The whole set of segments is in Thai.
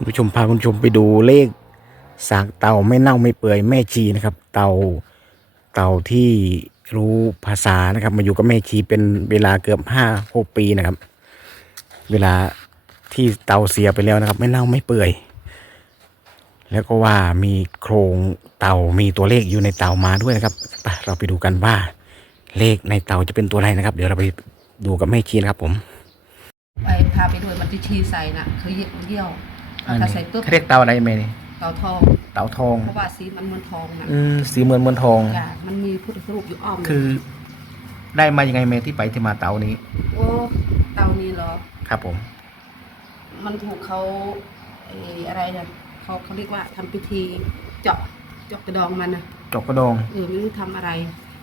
คุณผู้ชมพาคุณผู้ชมไปดูเลขสากเต่าไม่เน่าไม่เปื่อยแม่ชีนะครับ เต่าเต่าที่รู้ภาษานะครับ มาอยู่กับแม่ชีเป็นเวลาเกือบห้าหกปีนะครับ เวลาที่เต่าเสียไปแล้วนะครับ ไม่เน่าไม่เปื่อย แล้วก็ว่ามีโครงเต่ามีตัวเลขอยู่ในเต่ามาด้วยนะครับไปเราไปดูกันว่า เลขในเต่าจะเป็นตัวอะไรนะครับ เดี๋ยวเราไปดูกับแม่ชีนะครับผมไปพาไปด้วยมันจะชีใส่น่ะคือเยี่ยวเยี่ยว อันถ้านี้ใส่ปุ๊บเขาเรียกเต่าอะไรแม่นี่เต่าทอง เต่าทองเพราะว่าสีมันเหมือนทองนะอืมสีเหมือนเหมือนทอง จ้ะมันมีพุทธรูปอยู่อ้อมคือได้มายังไงแม่ที่ไปที่มาเต่านี้โอ้เต่านี้เหรอ ครับผม มันถูกเขาไอ้อะไรเนี่ยเขาเขาเรียกว่าทำพิธีเจาะเจาะกระดองมันนะจกกระดองเออไม่รู้ทำอะไร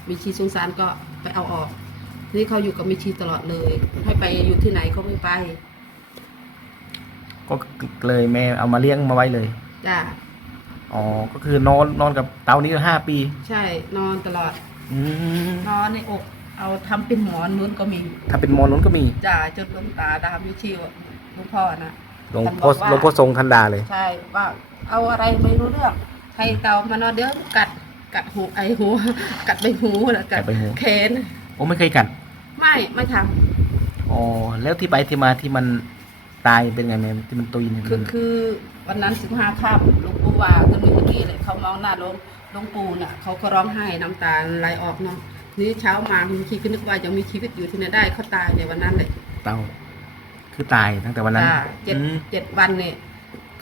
มีชีสงสารก็ไปเอาออกทีนี่เขาอยู่กับมีชีตลอดเลย ให้ไปอยู่ที่ไหนเขาไม่ไป ก็เลยแม่เอามาเลี้ยงมาไว้เลย จ้ะอ๋อ ก็คือนอนนอนกับเต่านี้ห้าปี ใช่นอนตลอด อืมนอนในอก เอาทำเป็นหมอนนู้นก็มีถ้าเป็นมอนนู้นก็มีจ่าจนหลวงตาดามวิชิวหลวงพ่อนะ หลวงพ่อท่านบอกว่า หลวงพ่อทรงทันดาเลย ใช่ว่าเอาอะไรไม่รู้เรื่องให้เตามานอนเดี๋ยวกัดกัดหูไอหูกัดใบหูนะกัดใบหู แขนโอ้ไม่เคยกัดไม่ไม่ทอ๋อแล้วที่ไปที่มาที่มัน ตายเป็นไงแม่ที่มันตุยเนี่ยำคือคือวันนั้นสิบห้าค่ำหลวงปู่ว่าตอนนี้เมื่อกี้เลยเขามองหน้าหลวงหลวงปู่น่ะเขาก็ร้องไห้น้ำตาไหลออกเนาะนี่เช้ามาคุณคิดก็นึกว่ายังมีชีวิตอยู่ที่ไหนได้เขาตายในวันนั้นเลยเต่าคือตายตั้งแต่วันนั้นจ้าเจ็ดอืมเจ็ดวันเนี่ย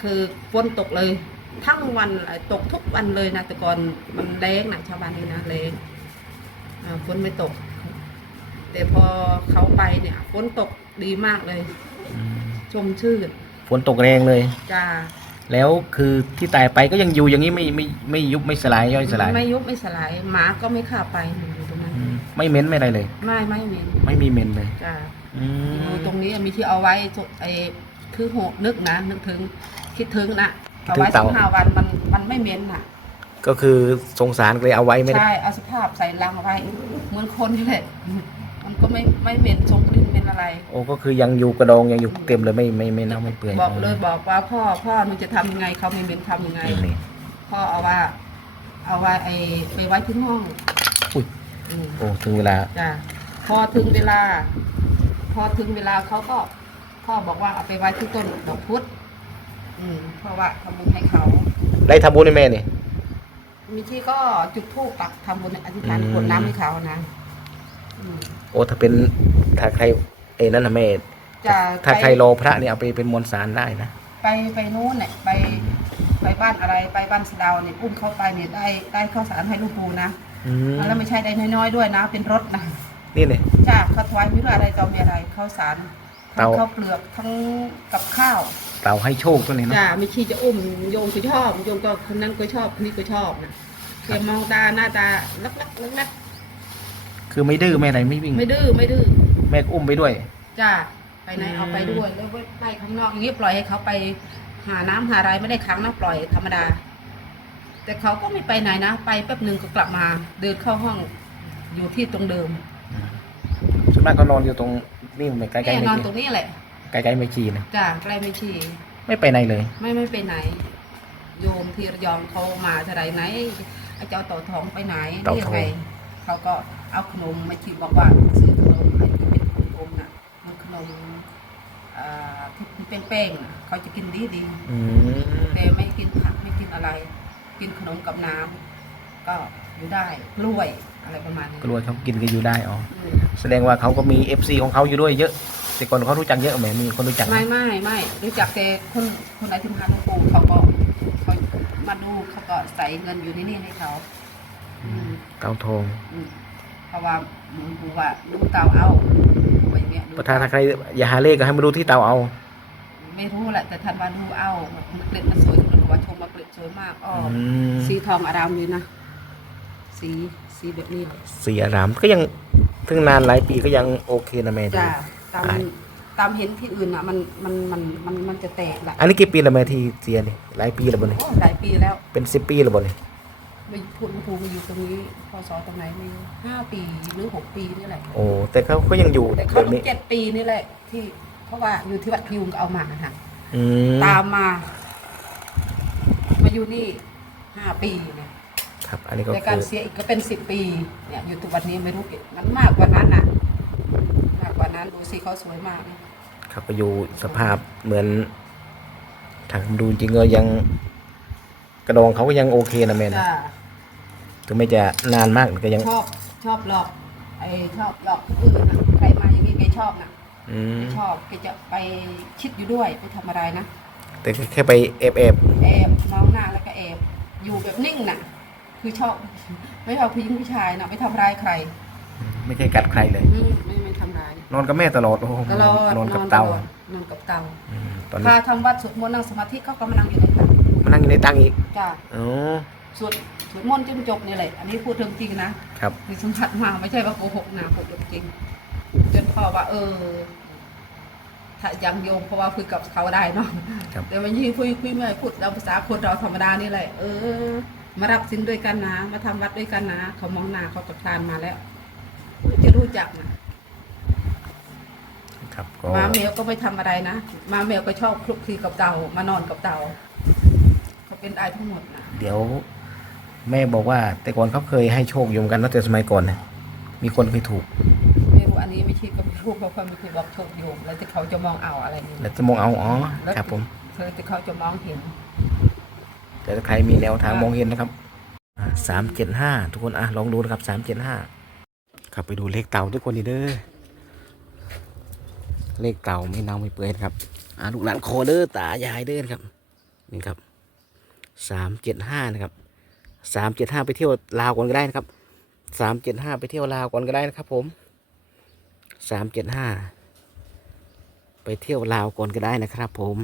คือฝนตกเลย ทั้งวันเลยตกทุกวันเลยนะแต่ก่อนมันแรงนะชาวบ้านนี่นะแรงอ่าฝนไม่ตก แต่พอเขาไปเนี่ยฝนตกดีมากเลยอืม ชมชื่นฝนตกแรงเลย จ้าแล้วคือที่ตายไปก็ยังอยู่อย่างนี้ไม่ไม่ไม่ยุบไม่สลายย่อยสลาย ไม่ยุบไม่สลายหมาก็ไม่เข้าไปอยู่ตรงนั้นอืมไม่เหม็นไม่อะไรเลย ไม่ไม่เหม็นไม่มีเหม็นเลยจ้าอืมอยู่ตรงนี้มีที่เอาไว้ไอ้คือโหนึกนะนึกถึงคิดถึงนะเอาไว้สิบห้าวันมันมันไม่เหม็นน่ะ ก็คือสงสารเลยเอาไว้ไม่ได้ใช่เอาสภาพใส่ลังเอาไว้เหมือนคนนี่แหละมันก็ไม่ไม่เหม็นทรงกลิ่น เป็นอะไร โอ้ก็คือยังอยู่กระดองยังอยู่เต็มเลยไม่ไม่ไม่เน่าไม่เปื่อยบอกเลยบอกว่าพ่อพ่อหนูจะทำยังไงเขาไม่เหม็นทำยังไงนี่นี่ พ่อเอาว่า เอาไว้ไอไปไว้ที่ห้องอุ้ยอืม โอ้ถึงเวลา จ้ะพอถึงเวลา พอถึงเวลาเขาก็พ่อบอกว่าเอาไปไว้ที่ต้นดอกพุธอืมเพราะว่าทำบุญให้เขาได้ทำบุญให้แม่นี่ มีที่ก็จุดธูปปักทำบุญอธิษฐานอืม กรวดน้ำให้เขานะอืมโอ้ถ้าเป็นถ้าใคร เอ้นั่นนะแม่จะถ้าไปใครรอพระเนี่ยเอาไปเป็นมวลสารได้นะ ไปไปนู้นเนี่ยไปไปบ้านอะไรไปบ้านสะเดาวเนี่ยอุ้มเข้าไปเนี่ยได้ได้ข้าวสารให้ลูกปูนะอืมแล้วไม่ใช่ได้น้อยๆด้วยนะ เป็นรถนะนี่เนี่ยจ้าเขาถวายไม่รู้อะไรต่อมีอะไรข้าวสารทั้เตางข้าวเปลือกทั้งกับข้าวเต่าให้โชคตัวนี้เนาะจ้าไม่ชีจะอุ้มโยมก็ชอบโยมก็คนนั้นก็ชอบคนนี้ก็ชอบนะแกมองตาหน้าตาลักลักลักลักคือไม่ดื้อไม่อะไรไม่วิ่ง ไม่ดื้อไม่ดื้อแม่ก็อุ้มไปด้วย จ้าไปไหนอืมเอาไปด้วยแล้วไปข้างนอกอย่างนี้ปล่อยให้เขาไปหาน้ำหาอะไรไม่ได้ค้างนะปล่อยธรรมดา แต่เขาก็ไม่ไปไหนนะ ไปแป๊บหนึ่งก็กลับมา เดินเข้าห้องอยู่ที่ตรงเดิมส่วนมากก็นอนอยู่ตรงนี่ไม่ไกลๆแม่ไม่นอนชีตรงนี้แหละไกลๆไม่ชีนะจ้าใกล้ไม่ชีไม่ไปไหนเลย ไม่ไม่ไปไหน โยมที่ระยองเขามาเท่าไหรไหนไอ้เจ้าเต่าทองไปไหนเต่านี่ทองไงเขาก็เอาขนมมาชีบอกว่าซื้อขนม นขนมอ่าที่เป็นแป้งน่ะเขาจะกินดีดีๆอืมแต่ไม่กินผักไม่กินอะไร กินขนมกับน้ำก็อยู่ได้กล้วยอะไรประมาณนี้กลัวเขากินกันอยู่ได้อ๋ออืมแสดงว่าเขาก็มีเอฟซีของเขาอยู่ด้วยเยอะ แต่ก่อนเขารู้จักเยอะไหมมีคนรู้จักไหมไม่ไม่ไม่รู้จักแต่คนคนไหนที่มาหลวงปู่เขาก็เขามาดูเขาก็ใส่เงินอยู่ในนี่ให้เขาอืมเต่าทอง อืมเพราะว่าหลวงปู่ว่าดูเตาเอาไป อย่างเงี้ยดูประธานถ้าใครอย่าหาเลขก็ให้มาดูที่เต่าเอา ไม่รู้แหละแต่ท่านว่าดูเอาเกล็ดมันสวยทุกคนบอกว่าชมมาเกล็ดสวยมากอ้อออืมสีทองอารามเลยนะ สีสีแบบนี้เลยสีอารามก็ยังถึงนานหลายปีก็ยังโอเคนะแม่ดู จ้าตามอ่าตามเห็นที่อื่นอะมันมันมันมันมันจะแตกแหละอันนี้กี่ปีแล้วแม่ที่เสียนี่หลายปีแล้วบ่เนี่ยโอ้หลายปีแล้วเป็นสิบปีแล้วบ่เนี่ย ไปพูดภูมิอยู่ตรงนี้พศตรงไหนไม่รู้ห้าปีหรือหกปีนี่แหละโอ้แต่เขาก็ยังอยู่แต่แบเขาบนี้ เจ็ดปีนี่แหละ ที่เพราะว่าอยู่ที่วัดพิวก็เอามาค่ะอืมตามมาอยู่นี่ห้าปีเนี่ยครับ อันนี้ก็แต่คืการอเสียอีกก็เป็นสิบปี เนี่ย อยู่ทุกวันนี้ไม่รู้กี่มันมากกว่านั้นน่ะมากกว่านั้นดูสิเขาสวยมากนะครับก็อยู่สภาพเหมือนทางดูจริงก็ยัง กระดองเขาก็ยังโอเคนะแม่นะจ้าถึงไม่จะนานมากก็ยัง ชอบชอบหลอกไอ้ชอบหลอกคนอื่นนะใครมาอย่างนี้แกชอบนะอืมชอบแกจะไปชิดอยู่ด้วยไปทำอะไรนะแต่แค่ไปเอฟเอฟแอบมองหน้าแล้วก็แอบอยู่แบบนิ่งน่ะ คือชอบ ไม่ชอบผู้หญิงผู้ชายนะไม่ทำร้ายใครไม่เคยกัดใครเลย อืมไม่ไม่ทำร้ายนอนกับแม่ตลอดโอ้โหตลอดนอนกับเตาลอดนอนกับเตาอืมตอนนี้พาทำวัดสวดมนต์นั่งสมาธิเขาก็มานั่งอยู่ในเตา มานั่งอยู่ในตังอีกจ้าอ๋อสวดสวดมนต์จนจบนี่แหละอันนี้พูดเรื่องจริงนะครับมีสัมผัสมาไม่ใช่ว่าโกหกนะพูดเรื่องจริง จนพ่อว่า เออ ถ้ายังโยมเพราะว่าคุยกับเขาได้เนาะครับแต่มันยิ่งคุยคุยไม่พูดเราภาษาคนเราธรรมดานี่แหละเออ มารับสินด้วยกันนะ มาทำวัดด้วยกันนะเขามองหน้าเขาก็คลานมาแล้วจะรู้จักนะครับก็หมาแมวก็ไม่ทำอะไรนะหมาแมวก็ชอบคลุกคลีกับเต่ามานอนกับเต่า เขาเป็นได้ทั้งหมดนะเดี๋ยวแม่บอกว่า แต่ก่อนเขาเคยให้โชคโยมกันนะแต่สมัยก่อนนะมีคนเคยถูกไม่รู้อันนี้ไม่ใช่ก็ไม่รู้เพราะเขาไม่เคยบอกโชคโยมแล้วที่เขาจะมองเอาอะไรนี่แล้วจะมองเอาอ๋อครับผมเธอที่เขาจะมองเห็น แต่ถ้าใครมีแนวทางมองเห็นนะครับสามเจ็ดห้าทุกคนอะลองดูนะครับสามเจ็ดห้าครับไปดูเลขเต่าทุกคนดีเด้อเลขเต่าไม่เน่าไม่เปื่อยนะครับอะลูกหลานโคเด้อตายายเด้อนะครับนี่ครับ สามเจ็ดห้านะครับสามเจ็ดห้าไปเที่ยวลาวก่อนก็ได้นะครับสามเจ็ดห้าไปเที่ยวลาวก่อนก็ได้นะครับ ผมสามเจ็ดห้าไปเที่ยวลาวก่อนก็ได้นะครับ ผม